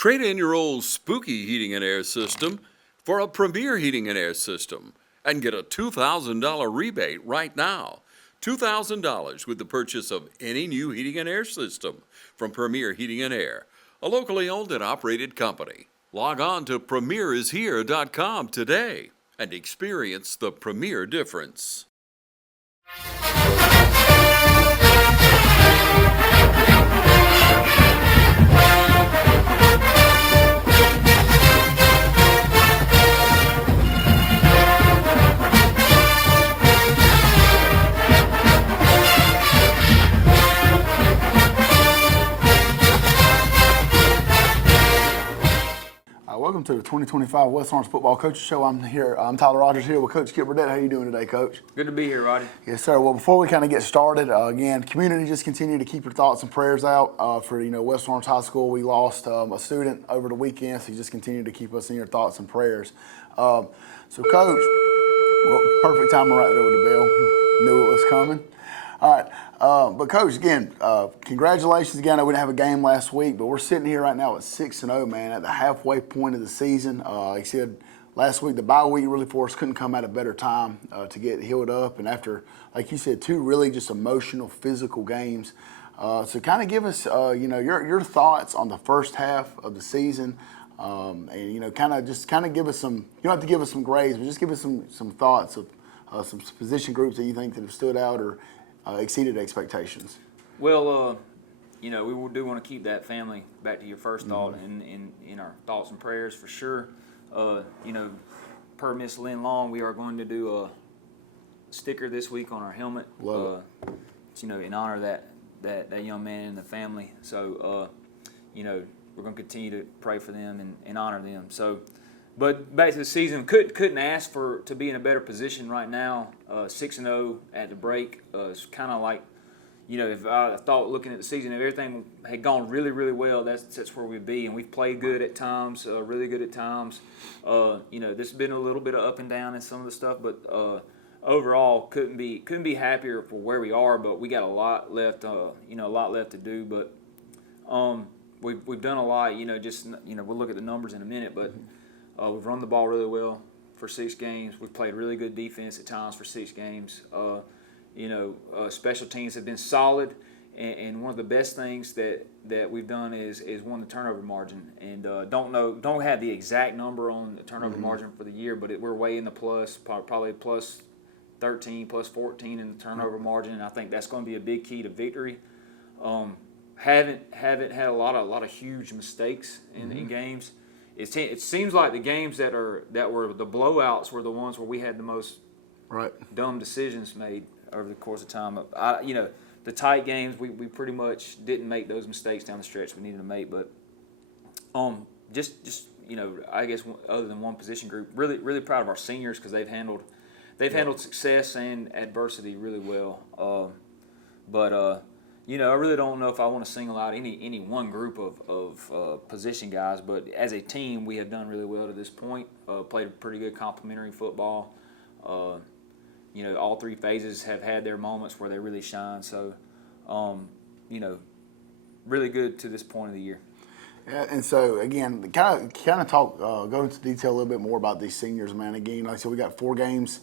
Trade in your old spooky heating and air system for a premier heating and air system and get a $2,000 rebate right now. $2,000 with the purchase of any new heating and air system from Premier Heating and Air, a locally owned and operated company. Log on to premierishere.com today and experience the premier difference. Welcome to the 2025 West Orange Football Coaches Show. I'm Tyler Rogers here with Coach Kip Burdett. How are you doing today, Coach? Good to be here, Roddy. Yes, sir. Well, before we kind of get started, again, community, just continue to keep your thoughts and prayers out for West Orange High School. We lost a student over the weekend, so you just continue to keep us in your thoughts and prayers. So, Coach, well, perfect timing right there with the bell. Knew it was coming. All right. But Coach, again, congratulations again. I know we didn't have a game last week, but we're sitting here right now at 6-0, man, at the halfway point of the season. Like I said, last week the bye week really for us couldn't come at a better time to get healed up. And after, like you said, two really just emotional, physical games. So kind of give us, your thoughts on the first half of the season. And kind of give us some. You don't have to give us some grades, but just give us some thoughts of some position groups that you think that have stood out or exceeded expectations. Well, we do want to keep that family back to your first thought in our thoughts and prayers for sure. Per Miss Lynn Long, we are going to do a sticker this week on our helmet. Love it. In honor of that young man and the family. So, we're going to continue to pray for them and honor them. So, but back to the season, couldn't ask to be in a better position right now. 6-0 at the break. It's kind of like, if I thought looking at the season, if everything had gone really, really well, that's where we'd be. And we've played good at times, really good at times. There's been a little bit of up and down in some of the stuff, but overall couldn't be happier for where we are. But we got a lot left, a lot left to do. But we've done a lot. We'll look at the numbers in a minute, but. We've run the ball really well for 6 games. We've played really good defense at times for 6 games. Special teams have been solid, and one of the best things that we've done is won the turnover margin. And don't have the exact number on the turnover margin for the year, but we're way in the plus, probably plus 13, plus 14 in the turnover margin. And I think that's going to be a big key to victory. Haven't had a lot of huge mistakes in games. It seems like the games that were the blowouts were the ones where we had the most dumb decisions made over the course of time. The tight games we pretty much didn't make those mistakes down the stretch we needed to make. But I guess other than one position group, really really proud of our seniors because they've handled success and adversity really well. I really don't know if I want to single out any one group of position guys, but as a team, we have done really well to this point. Played a pretty good complementary football. All 3 phases have had their moments where they really shine. So, really good to this point of the year. Yeah, and so again, kind of talk, go into detail a little bit more about these seniors, man. Again, like I said, we got 4 games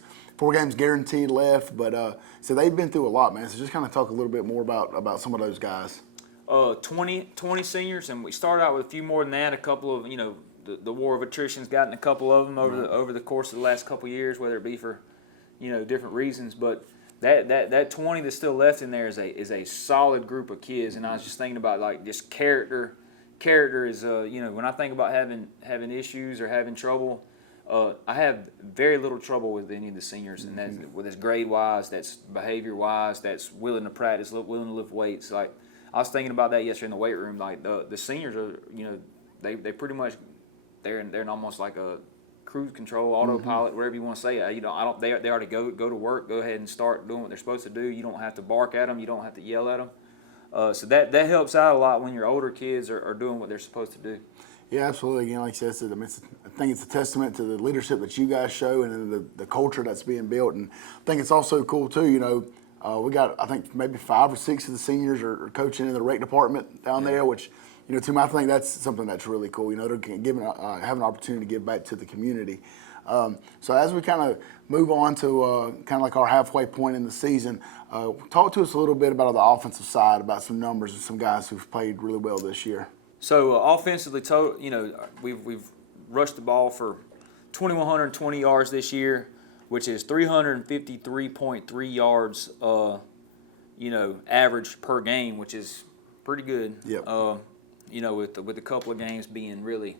guaranteed left, but so they've been through a lot, man. So just kind of talk a little bit more about some of those guys. 20 seniors, and we started out with a few more than that. A couple of, the war of attrition's gotten a couple of them over the course of the last couple of years, whether it be for, different reasons. But that 20 that's still left in there is a solid group of kids. And I was just thinking about like just character. Character is, when I think about having issues or having trouble. I have very little trouble with any of the seniors, and that's whether it's grade-wise, that's behavior-wise, that's willing to practice, willing to lift weights. Like I was thinking about that yesterday in the weight room. Like the seniors are, they pretty much they're in almost like a cruise control, autopilot, whatever you want to say. They already go to work. Go ahead and start doing what they're supposed to do. You don't have to bark at them. You don't have to yell at them. So that helps out a lot when your older kids are doing what they're supposed to do. Yeah, absolutely. Again, like I said, I think it's a testament to the leadership that you guys show and the culture that's being built. And I think it's also cool, too, we got, I think, maybe 5 or 6 of the seniors are coaching in the rec department down there, which, Tim, I think that's something that's really cool. They're giving have an opportunity to give back to the community. So as we kind of move on to kind of like our halfway point in the season, talk to us a little bit about the offensive side, about some numbers and some guys who've played really well this year. So offensively, we've rushed the ball for 2,120 yards this year, which is 353.3 yards, average per game, which is pretty good. Yep. With a couple of games being really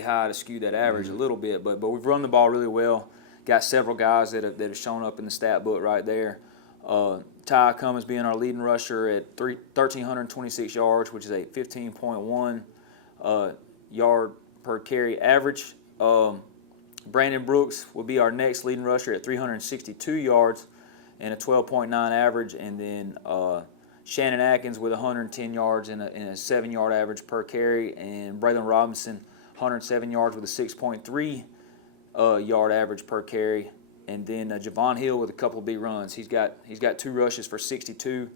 high to skew that average a little bit, but we've run the ball really well. Got several guys that have shown up in the stat book right there. Ty Cummins being our leading rusher at 1,326 yards, which is a 15.1 yard per carry average. Brandon Brooks will be our next leading rusher at 362 yards and a 12.9 average, and then Shannon Atkins with 110 yards and a 7-yard average per carry, and Braylon Robinson 107 yards with a 6.3 yard average per carry, and then Javon Hill with a couple of big runs. He's got 2 rushes for 62,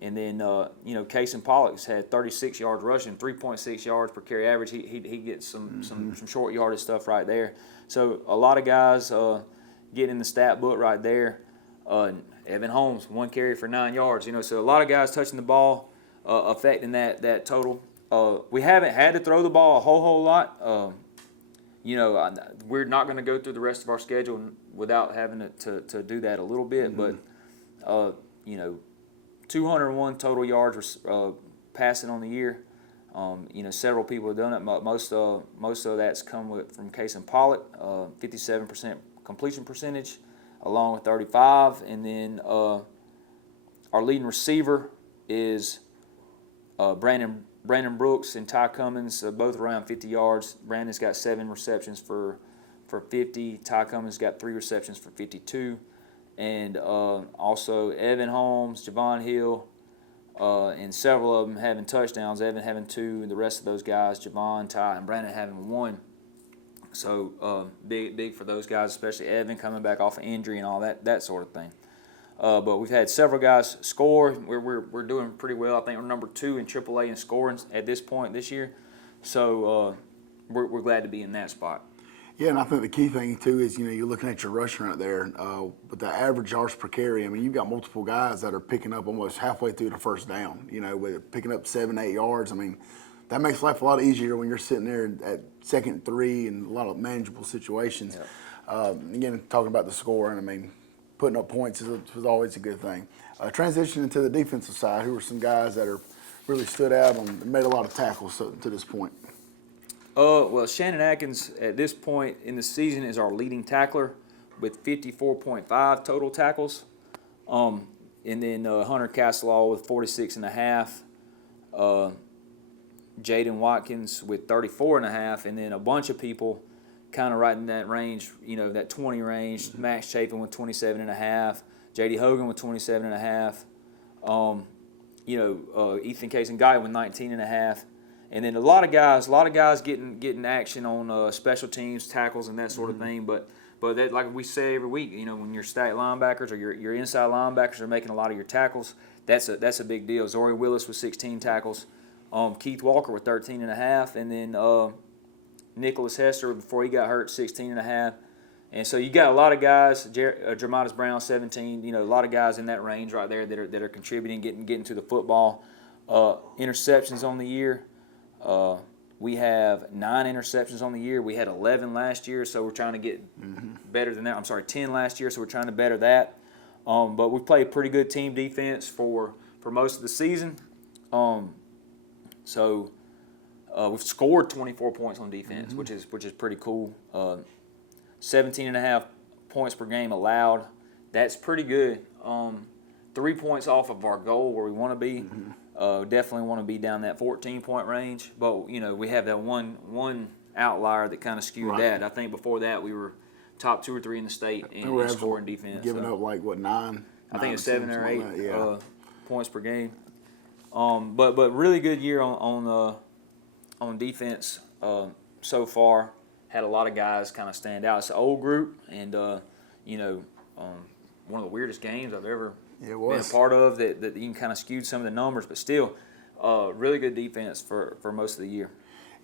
and then Kason Pollock's had 36 yards rushing, 3.6 yards per carry average. He gets some short yardage stuff right there. So a lot of guys getting in the stat book right there. Evan Holmes, 1 carry for 9 yards. So a lot of guys touching the ball, affecting that total. We haven't had to throw the ball a whole lot. We're not going to go through the rest of our schedule without having to do that a little bit. But 201 total yards passing on the year. Several people have done it. Most of that's come from Kason Pollock, 57% completion percentage, along with 35. And then our leading receiver is Brandon Brooks and Ty Cummins, both around 50 yards. Brandon's got 7 receptions for 50. Ty Cummins got 3 receptions for 52. And also Evan Holmes, Javon Hill, and several of them having touchdowns. Evan having 2, and the rest of those guys, Javon, Ty, and Brandon having 1. So big for those guys, especially Evan coming back off of injury and all that sort of thing. But we've had several guys score. We're doing pretty well. I think we're number 2 in AAA in scoring at this point this year. So we're glad to be in that spot. Yeah, and I think the key thing too is you're looking at your rushing right there, with the average yards per carry. I mean, you've got multiple guys that are picking up almost halfway through the first down. With picking up 7-8 yards. I mean, that makes life a lot easier when you're sitting there at 2nd and 3 and a lot of manageable situations. Yeah. Again, talking about the scoring, I mean, putting up points is always a good thing. Transitioning to the defensive side, who are some guys that are really stood out and made a lot of tackles to this point? Well, Shannon Atkins at this point in the season is our leading tackler with 54.5 total tackles. And then Hunter Castleall with 46.5. Jaden Watkins with 34.5, and then a bunch of people kind of right in that range, that 20 range. Mm-hmm. Max Chapin with 27.5, J.D. Hogan with 27.5, Ethan Case and Guy with 19.5, and then a lot of guys getting action on special teams, tackles, and that sort of thing. But that, like we say every week, when your stack linebackers or your inside linebackers are making a lot of your tackles, that's a big deal. Zori Willis with 16 tackles. Keith Walker with 13.5, and then Nicholas Hester before he got hurt 16.5, and so you got a lot of guys. Jermitas Brown 17. A lot of guys in that range right there that are contributing, getting to the football. Interceptions on the year, we have 9 interceptions on the year. We had 11 last year, so we're trying to get better than that. I'm sorry, 10 last year, so we're trying to better that. But we played pretty good team defense for most of the season. So we've scored 24 points on defense, which is pretty cool. 17.5 points per game allowed. That's pretty good. 3 points off of our goal where we want to be. Definitely want to be down that 14-point range. But we have that one outlier that kind of skewed that. I think before that we were top 2 or 3 in the state in scoring defense. Giving up 9? I think it's 7 or 8 points per game. But really good year on defense so far. Had a lot of guys kind of stand out. It's an old group, and one of the weirdest games I've ever been a part of. That even kind of skewed some of the numbers, but still, really good defense for most of the year.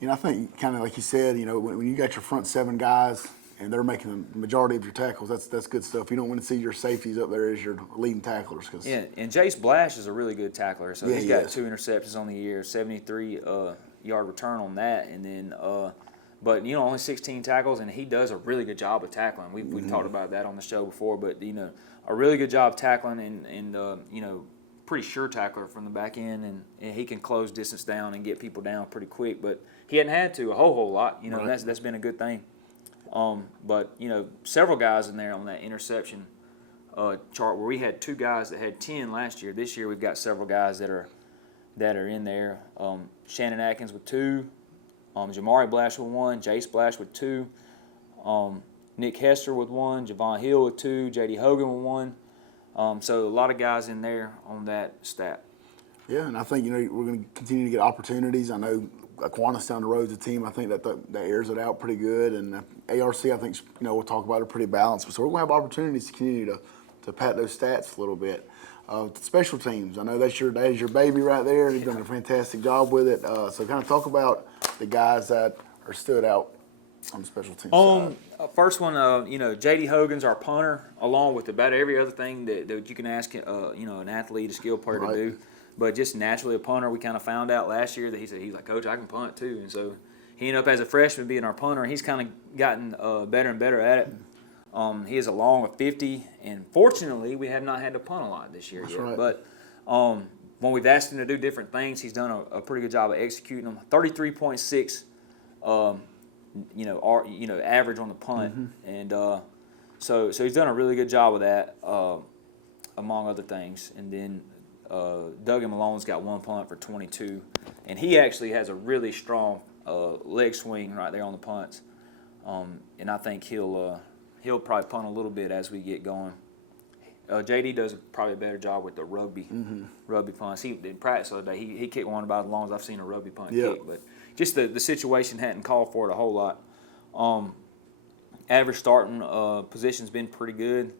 I think kind of like you said, when you got your front 7 guys and they're making the majority of your tackles, that's good stuff. You don't want to see your safeties up there as your leading tacklers. Yeah, and Jace Blash is a really good tackler. So he's he got is. 2 interceptions on the year, 73-yard return on that, and then but only 16 tackles, and he does a really good job of tackling. We've talked about that on the show before, but a really good job tackling and pretty sure tackler from the back end, and he can close distance down and get people down pretty quick. But he hadn't had to a whole lot. Right. That's been a good thing. But several guys in there on that interception chart where we had 2 guys that had 10 last year. This year we've got several guys that are in there. Shannon Atkins with 2, Jamari Blash with 1, Jace Blash with 2, Nick Hester with 1, Javon Hill with 2, J.D. Hogan with 1. So a lot of guys in there on that stat. Yeah, and I think we're going to continue to get opportunities. I know Aquinas down the road's a team. I think that airs it out pretty good, and ARC I think we'll talk about it pretty balanced. So we're going to have opportunities to continue to pat those stats a little bit. Special teams, I know that is your baby right there. You've done a fantastic job with it. So kind of talk about the guys that are stood out on the special teams side. First one, J.D. Hogan's our punter, along with about every other thing that you can ask, an athlete, a skilled player to do. But just naturally a punter, we kind of found out last year that he's like, Coach, I can punt too. And so he ended up as a freshman being our punter, and he's kind of gotten better and better at it. He has a long of 50, and fortunately we have not had to punt a lot this year yet. Right. But when we've asked him to do different things, he's done a pretty good job of executing them. 33.6 average on the punt, and so he's done a really good job of that, among other things. And then Duggan Malone's got 1 punt for 22, and he actually has a really strong leg swing right there on the punts, and I think he'll probably punt a little bit as we get going. JD does probably a better job with the rugby punts. He in practice the other day, he kicked one about as long as I've seen a rugby punt kick, but just the situation hadn't called for it a whole lot. Average starting position's been pretty good.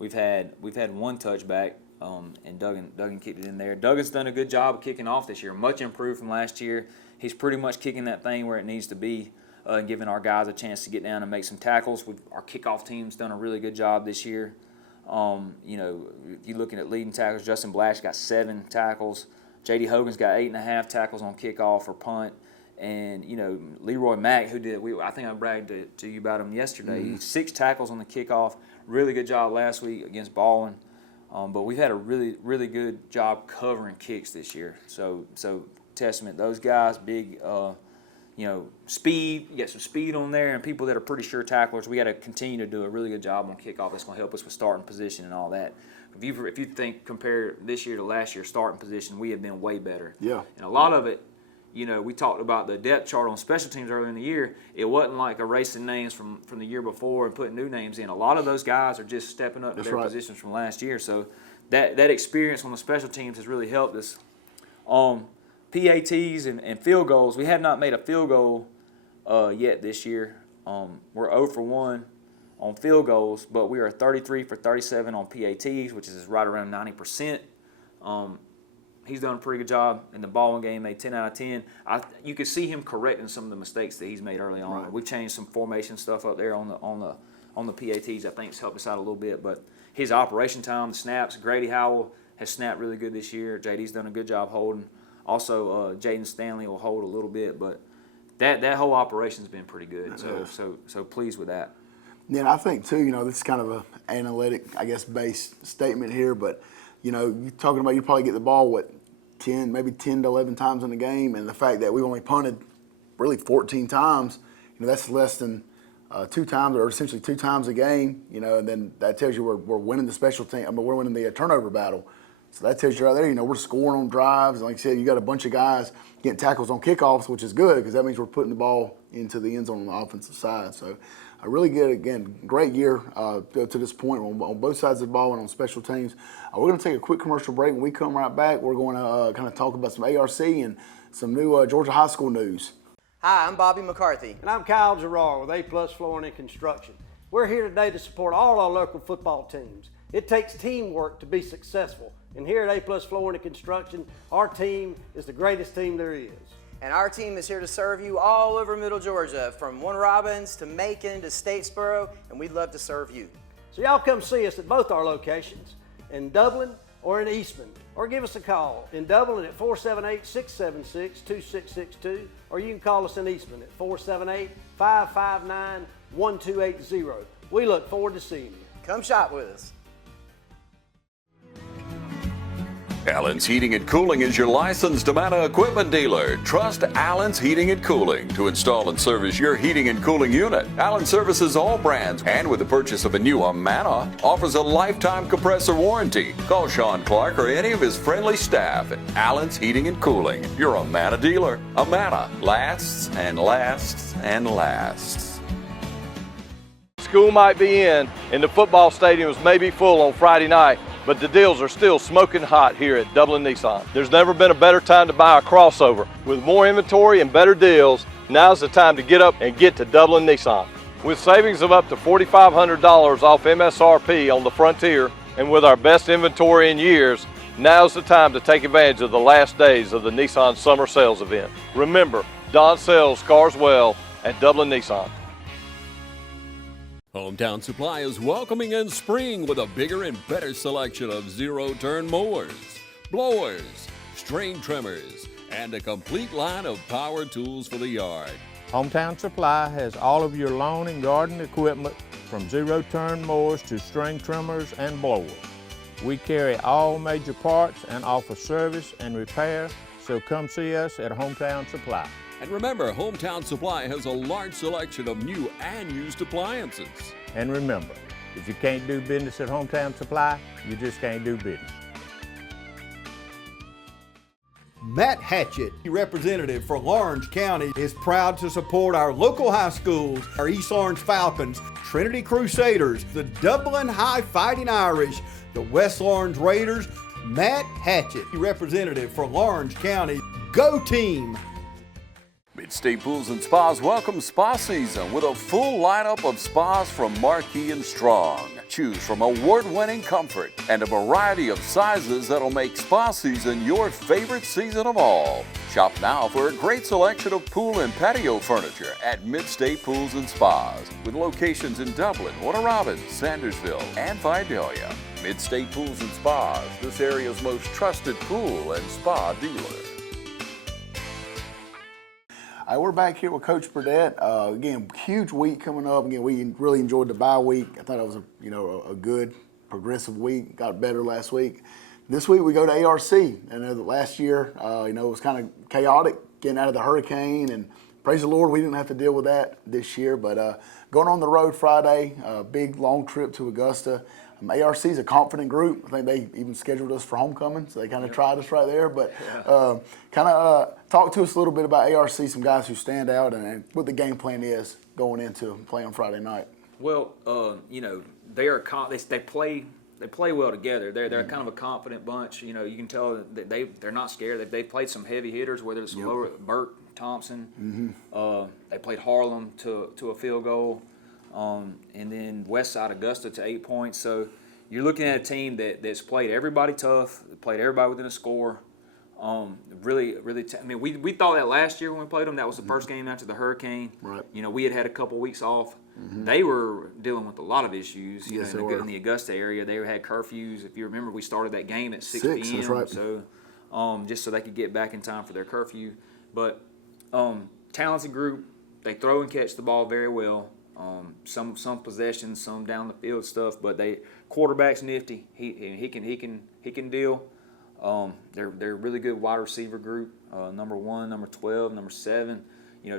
We've had 1 touchback, and Duggan kicked it in there. Duggan's done a good job of kicking off this year, much improved from last year. He's pretty much kicking that thing where it needs to be, and giving our guys a chance to get down and make some tackles. Our kickoff team's done a really good job this year. If you're looking at leading tackles, Justin Blash got 7 tackles. J.D. Hogan's got 8.5 tackles on kickoff or punt. And, Leroy Mack, I think I bragged to you about him yesterday. 6 tackles on the kickoff. Really good job last week against Baldwin. But we've had a really, really good job covering kicks this year. So testament, those guys, big, speed. You got some speed on there, and people that are pretty sure tacklers. We got to continue to do a really good job on kickoff. That's going to help us with starting position and all that. If you think compare this year to last year starting position, we have been way better. Yeah. And a lot of it, we talked about the depth chart on special teams earlier in the year. It wasn't like erasing names from the year before and putting new names in. A lot of those guys are just stepping up to their positions from last year. So that experience on the special teams has really helped us. PATs and field goals, we have not made a field goal yet this year. We're 0 for 1 on field goals, but we are 33 for 37 on PATs, which is right around 90%. He's done a pretty good job in the Baldwin game, made 10 out of 10. You could see him correcting some of the mistakes that he's made early on. Right. We've changed some formation stuff up there on the PATs. I think it's helped us out a little bit. But his operation time, the snaps, Grady Howell has snapped really good this year. JD's done a good job holding. Also, Jaden Stanley will hold a little bit, but that whole operation's been pretty good. So pleased with that. Yeah, and I think too, this is kind of an analytic, based statement here, but you're talking about you probably get the ball 10 to 11 times in the game, and the fact that we only punted really 14 times, that's less than 2 times, or essentially 2 times a game, and then that tells you we're winning the special team. We're winning the turnover battle. So that tells you right there, we're scoring on drives. Like I said, you got a bunch of guys getting tackles on kickoffs, which is good because that means we're putting the ball into the end zone on the offensive side. So a really good, again, great year to this point on both sides of the ball and on special teams. We're going to take a quick commercial break. When we come right back, we're going to kind of talk about some ARC and some new Georgia high school news. Hi, I'm Bobby McCarthy. And I'm Kyle Gerard with A+ Flooring and Construction. We're here today to support all our local football teams. It takes teamwork to be successful. And here at A+ Flooring and Construction, our team is the greatest team there is. And our team is here to serve you all over Middle Georgia, from Warner Robins to Macon to Statesboro, and we'd love to serve you. So y'all come see us at both our locations, in Dublin or in Eastman, or give us a call. In Dublin at 478-676-2662, or you can call us in Eastman at 478-559-1280. We look forward to seeing you. Come shop with us. Allen's Heating and Cooling is your licensed Amana equipment dealer. Trust Allen's Heating and Cooling to install and service your heating and cooling unit. Allen services all brands, and with the purchase of a new Amana, offers a lifetime compressor warranty. Call Sean Clark or any of his friendly staff at Allen's Heating and Cooling, your Amana dealer. Amana lasts and lasts and lasts. School might be in and the football stadiums may be full on Friday night, but the deals are still smoking hot here at Dublin Nissan. There's never been a better time to buy a crossover. With more inventory and better deals, now's the time to get up and get to Dublin Nissan. With savings of up to $4,500 off MSRP on the Frontier, and with our best inventory in years, now's the time to take advantage of the last days of the Nissan Summer Sales event. Remember, Don sells cars well at Dublin Nissan. Hometown Supply is welcoming in spring with a bigger and better selection of zero-turn mowers, blowers, string trimmers, and a complete line of power tools for the yard. Hometown Supply has all of your lawn and garden equipment, from zero-turn mowers to string trimmers and blowers. We carry all major parts and offer service and repair, so come see us at Hometown Supply. And remember, Hometown Supply has a large selection of new and used appliances. And remember, if you can't do business at Hometown Supply, you just can't do business. Matt Hatchett, representative for Lawrence County, is proud to support our local high schools, our East Orange Falcons, Trinity Crusaders, the Dublin High Fighting Irish, the West Orange Raiders. Matt Hatchett, representative for Lawrence County. Go team! Mid-State Pools and Spas welcomes spa season with a full lineup of spas from Marquee and Strong. Choose from award-winning comfort and a variety of sizes that'll make spa season your favorite season of all. Shop now for a great selection of pool and patio furniture at Mid-State Pools and Spas, with locations in Dublin, Warner Robins, Sandersville, and Vidalia. Mid-State Pools and Spas, this area's most trusted pool and spa dealer. We're back here with Coach Burdett. Again, huge week coming up. Again, we really enjoyed the bye week. I thought it was a good, progressive week. Got better last week. This week we go to ARC. I know that last year, it was kind of chaotic getting out of the hurricane, and praise the Lord we didn't have to deal with that this year. But going on the road Friday, big long trip to Augusta. ARC is a confident group. I think they even scheduled us for homecoming, so they kind of tried us right there. But talk to us a little bit about ARC, some guys who stand out, and what the game plan is going into play on Friday night. Well, they are they play well together. They're kind of a confident bunch. You can tell that they're not scared. They've played some heavy hitters, whether it's Burt Thompson. They played Harlem to a field goal. And then Westside Augusta to 8 points. So you're looking at a team that's played everybody tough, played everybody within a score. We thought that last year when we played them, that was the first game after the hurricane. Right. We had a couple weeks off. They were dealing with a lot of issues. In the Augusta area, they had curfews. If you remember, we started that game at 6 p.m. That's right. So just so they could get back in time for their curfew. But talented group. They throw and catch the ball very well. Some possessions, some down the field stuff, but quarterback's nifty. He can deal. They're a really good wide receiver group. Number 1, number 12, number 7.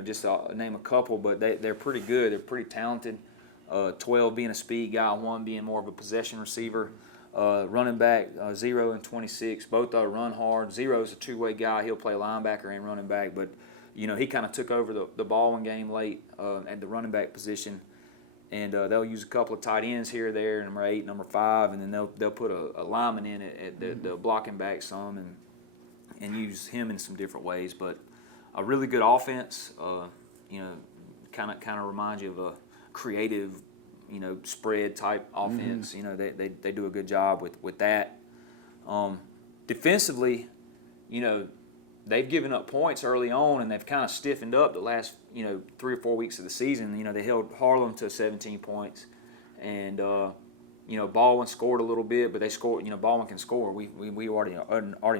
Just to name a couple, but they're pretty good. They're pretty talented. 12 being a speed guy, 1 being more of a possession receiver. Running back 0 and 26, both run hard. 0 is a two-way guy. He'll play linebacker and running back, but he kind of took over the ball one game late at the running back position, and they'll use a couple of tight ends here or there, number 8, number 5, and then they'll put a lineman in at the blocking back some and use him in some different ways. But a really good offense, kind of reminds you of a creative, spread type offense. They do a good job with that. Defensively, you know, they've given up points early on, and they've kind of stiffened up the last, 3 or 4 weeks of the season. You know, they held Harlem to 17 points, and Baldwin scored a little bit, but they scored. Baldwin can score. We already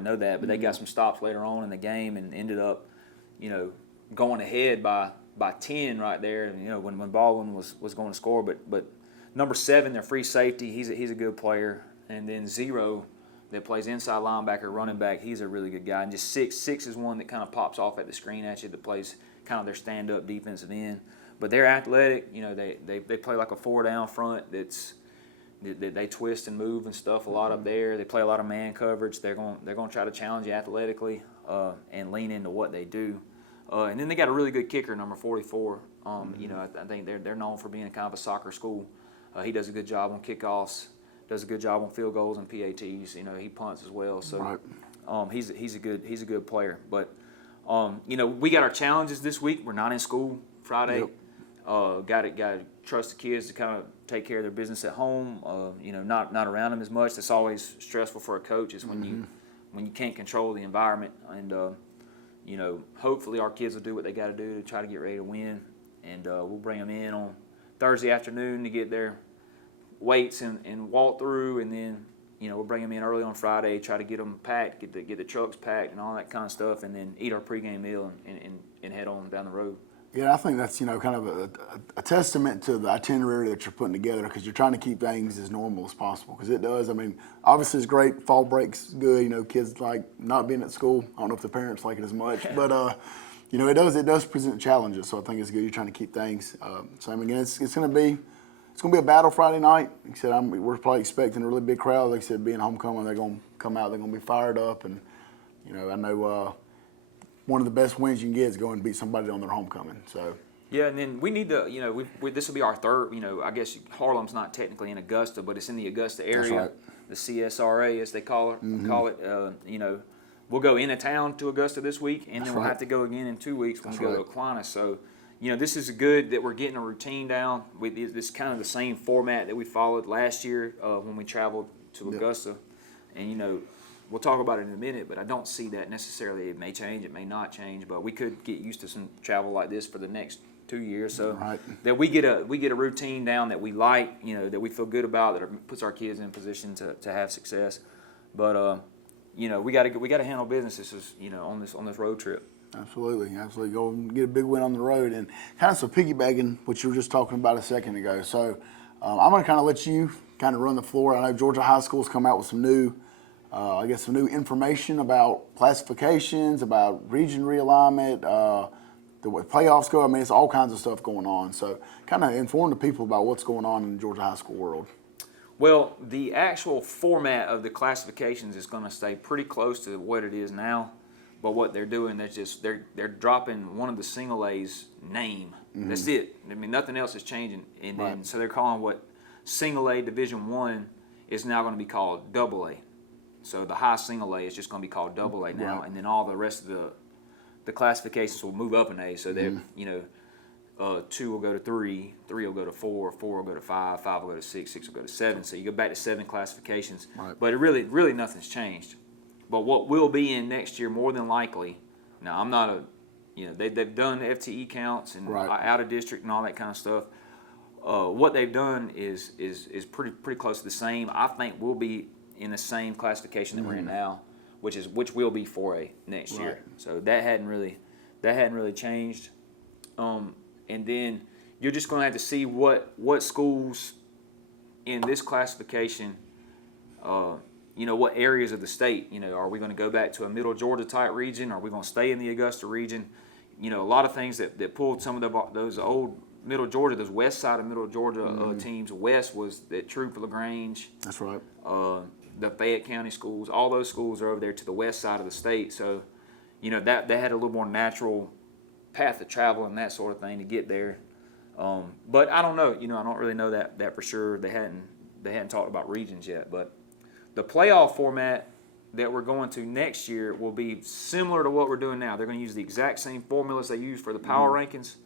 know that, but they got some stops later on in the game and ended up, going ahead by 10 right there. When Baldwin was going to score, but number 7, their free safety, he's a good player, and then 0. That plays inside linebacker, running back. He's a really good guy. And just 6 is one that kind of pops off at the screen at you that plays kind of their stand-up defensive end. But they're athletic. They play like a 4-down front that they twist and move and stuff a lot up there. They play a lot of man coverage. They're going to try to challenge you athletically and lean into what they do. And then they got a really good kicker, number 44. I think they're known for being kind of a soccer school. He does a good job on kickoffs. Does a good job on field goals and PATs. He punts as well. So he's a good player. But we got our challenges this week. We're not in school Friday. Yep. Got to trust the kids to kind of take care of their business at home. Not around them as much. That's always stressful for a coach. Is when you can't control the environment. And hopefully our kids will do what they got to do to try to get ready to win. And we'll bring them in on Thursday afternoon to get their weights and walk through, and then we'll bring them in early on Friday, try to get them packed, get the trucks packed and all that kind of stuff, and then eat our pregame meal and head on down the road. Yeah, I think that's kind of a testament to the itinerary that you're putting together, because you're trying to keep things as normal as possible, because it does. I mean, obviously it's great. Fall break's good. Kids like not being at school. I don't know if the parents like it as much, but it does present challenges. So I think it's good. You're trying to keep things. So I mean, it's going to be. It's going to be a battle Friday night. Like I said, we're probably expecting a really big crowd. Like I said, being homecoming, they're going to come out. They're going to be fired up. And, I know one of the best wins you can get is going to beat somebody on their homecoming. So. Yeah, and then we need to, this will be our third, I guess Harlem's not technically in Augusta, but it's in the Augusta area. That's right. The CSRA, as they call it. We'll go into town to Augusta this week, and then we'll have to go again in 2 weeks when we go to Aquinas. So. This is good that we're getting a routine down with this kind of the same format that we followed last year when we traveled to Augusta. And, we'll talk about it in a minute, but I don't see that necessarily. It may change, it may not change, but we could get used to some travel like this for the next 2 years. So that we get a routine down that we like, that we feel good about, that puts our kids in a position to have success. But, we got to handle business. This is, on this road trip. Absolutely. Go and get a big win on the road. And kind of so piggybacking what you were just talking about a second ago. So I'm going to kind of let you kind of run the floor. I know Georgia High School's come out with some new information about classifications, about region realignment, the way playoffs go. I mean, it's all kinds of stuff going on. So kind of inform the people about what's going on in the Georgia High School world. Well, the actual format of the classifications is going to stay pretty close to what it is now. But what they're doing, they're dropping one of the single A's name. Mm-hmm. That's it. I mean, nothing else is changing. And then so they're calling what single A Division I is now going to be called Double A. So the high single A is just going to be called Double A now, and then all the rest of the classifications will move up an A. So they're 2 will go to 3, 3 will go to 4, 4 will go to 5, 5 will go to 6, 6 will go to 7. So you go back to 7 classifications. Right. But it really nothing's changed. But what will be in next year, more than likely, now I'm not they've done FTE counts and out of district and all that kind of stuff. What they've done is pretty close to the same. I think we'll be in the same classification that we're in now, which will be 4A next year. So that hadn't really changed. And then you're just going to have to see what schools in this classification. What areas of the state, are we going to go back to a middle Georgia type region? Are we going to stay in the Augusta region? A lot of things that pulled some of those old middle Georgia, those west side of middle Georgia teams. West was that Troop LaGrange. That's right. The Fayette County schools, all those schools are over there to the west side of the state. So, that they had a little more natural path of travel and that sort of thing to get there. But I don't know. I don't really know that for sure. They hadn't talked about regions yet, but. The playoff format that we're going to next year will be similar to what we're doing now. They're going to use the exact same formulas they use for the power rankings.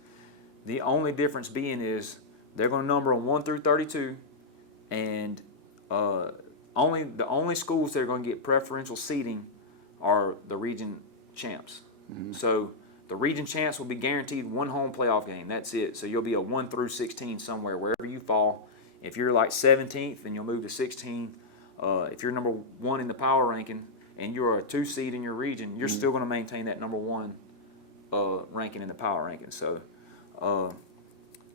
The only difference being is they're going to number them 1 through 32, and the only schools that are going to get preferential seating are the region champs. So the region champs will be guaranteed one home playoff game. That's it. So you'll be a 1 through 16 somewhere, wherever you fall. If you're like 17th, then you'll move to 16. If you're number 1 in the power ranking and you're a 2 seed in your region, you're still going to maintain that number 1 ranking in the power ranking. So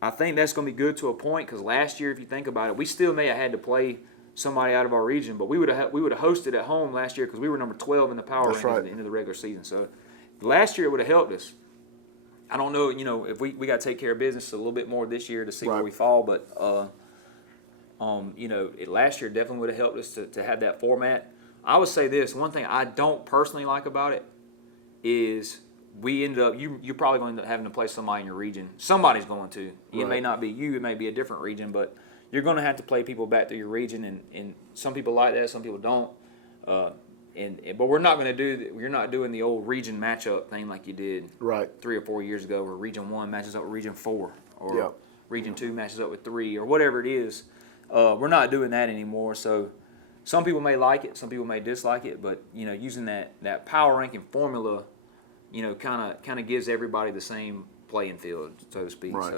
I think that's going to be good to a point, because last year, if you think about it, we still may have had to play somebody out of our region, but we would have hosted at home last year because we were number 12 in the power rankings at the end of the regular season. So last year it would have helped us. I don't know, if we got to take care of business a little bit more this year to see where we fall, but last year definitely would have helped us to have that format. I would say this, one thing I don't personally like about it is we ended up, you're probably going to end up having to play somebody in your region. Somebody's going to. It may not be you, it may be a different region, but you're going to have to play people back to your region, and some people like that, some people don't. But we're not going to you're not doing the old region matchup thing like you did 3 or 4 years ago, where Region 1 matches up with Region 4, or Region 2 matches up with 3, or whatever it is. We're not doing that anymore. So some people may like it, some people may dislike it, but using that power ranking formula, kind of gives everybody the same playing field, so to speak. Right.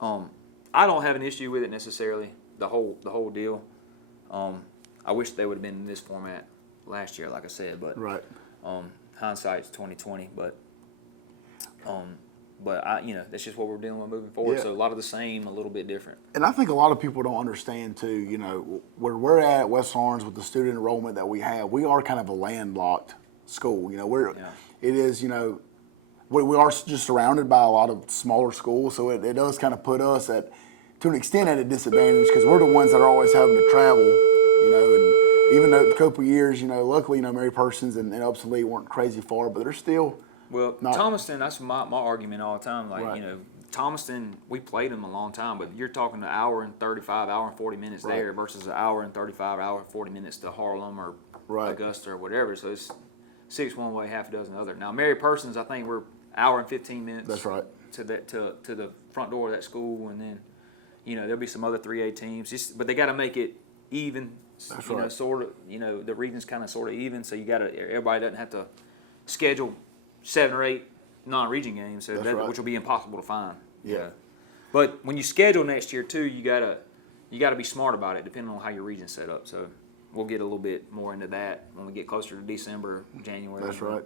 So I don't have an issue with it necessarily, the whole deal. I wish they would have been in this format last year, like I said, but hindsight's 20/20. But that's just what we're dealing with moving forward. Yeah. So a lot of the same, a little bit different. And I think a lot of people don't understand too, where we're at West Orange with the student enrollment that we have, we are kind of a landlocked school. It is, we are just surrounded by a lot of smaller schools, so it does kind of put us to an extent at a disadvantage, because we're the ones that are always having to travel, and even though a couple of years, luckily, Mary Persons and Upson Lee weren't crazy far, but they're still. Well, Thomaston, that's my argument all the time. Like, Right. Thomaston, we played them a long time, but you're talking an hour and 35, hour and 40 minutes Right. there versus an hour and 35, hour and 40 minutes to Harlem or Augusta or whatever. So it's 6 one way, half a dozen other. Now, Mary Persons, I think we're hour and 15 minutes. That's right. To the front door of that school, and then, there'll be some other 3A teams. But they got to make it even. That's right. Sort of. The region's kind of sort of even, so everybody doesn't have to schedule 7 or 8 non-region games, so That's right. which will be impossible to find. Yeah. But when you schedule next year too, you gotta be smart about it, depending on how your region's set up. So we'll get a little bit more into that when we get closer to December, January. That's right.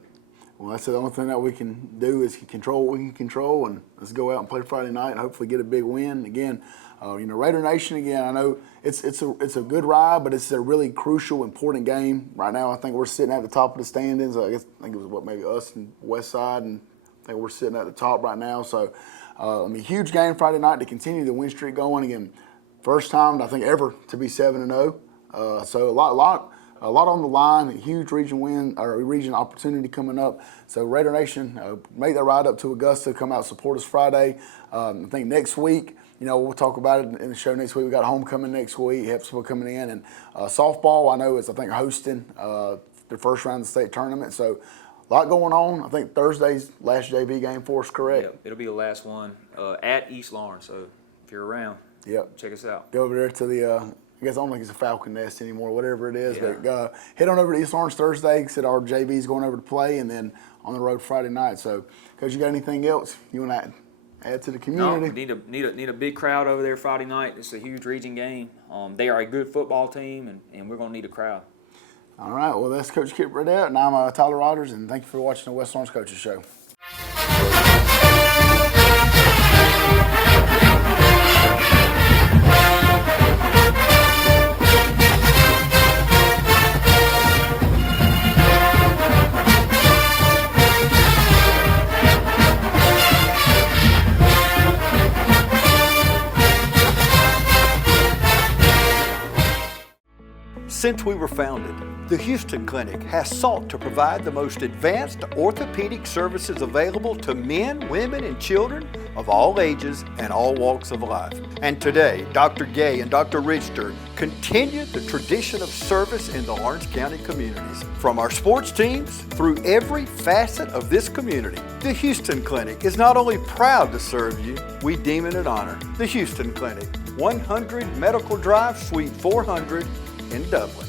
Well, that's the only thing that we can do is control what we can control, and let's go out and play Friday night and hopefully get a big win. Again, Raider Nation, again, I know it's a good ride, but it's a really crucial, important game. Right now, I think we're sitting at the top of the standings. I think it was maybe us and West Side, and I think we're sitting at the top right now. So, huge game Friday night to continue the win streak going. Again, first time, I think, ever to be 7-0. So a lot on the line, a huge region win or region opportunity coming up. So Raider Nation, make that ride up to Augusta, come out support us Friday. I think next week, we'll talk about it in the show next week. We got homecoming next week, Hepsville coming in, and softball I know is hosting their first round of the state tournament. So a lot going on. I think Thursday's last JV game for us, correct? Yep, it'll be the last one at East Lawrence. So if you're around, check us out. Go over there to the. I guess I don't think it's a Falcon Nest anymore, whatever it is. Yeah. But head on over to East Orange Thursday. Said our JV's going over to play, and then on the road Friday night. So, Coach, you got anything else you want to add to the community? No, need a big crowd over there Friday night. It's a huge region game. They are a good football team, and we're going to need a crowd. All right. Well, that's Coach Kip Burdett, and I'm Tyler Rogers, and thank you for watching the West Orange Coaches Show. Since we were founded, the Houston Clinic has sought to provide the most advanced orthopedic services available to men, women, and children of all ages and all walks of life. And today, Dr. Gay and Dr. Richter continue the tradition of service in the Orange County communities. From our sports teams through every facet of this community, the Houston Clinic is not only proud to serve you, we deem it an honor. The Houston Clinic, 100 Medical Drive, Suite 400 in Dublin.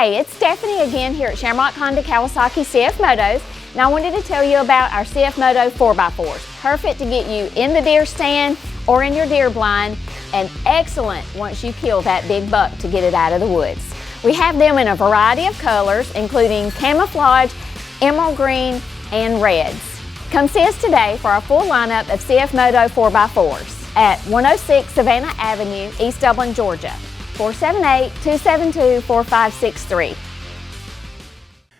Hey, it's Stephanie again here at Shamrock Honda Kawasaki CF Motos, and I wanted to tell you about our CF Moto 4x4s. Perfect to get you in the deer stand or in your deer blind, and excellent once you kill that big buck to get it out of the woods. We have them in a variety of colors, including camouflage, emerald green, and reds. Come see us today for our full lineup of CF Moto 4x4s at 106 Savannah Avenue, East Dublin, Georgia. 478-272-4563.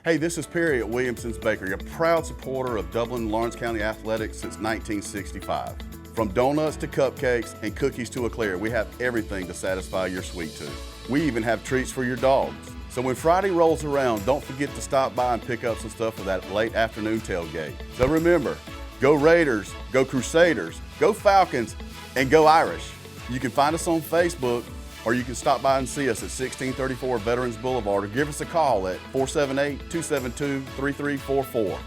Hey, this is Perry at Williamson's Bakery, a proud supporter of Dublin and Lawrence County athletics since 1965. From donuts to cupcakes and cookies to eclair, we have everything to satisfy your sweet tooth. We even have treats for your dogs. So when Friday rolls around, don't forget to stop by and pick up some stuff for that late afternoon tailgate. So remember, go Raiders, go Crusaders, go Falcons, and go Irish. You can find us on Facebook, or you can stop by and see us at 1634 Veterans Boulevard, or give us a call at 478-272-3344.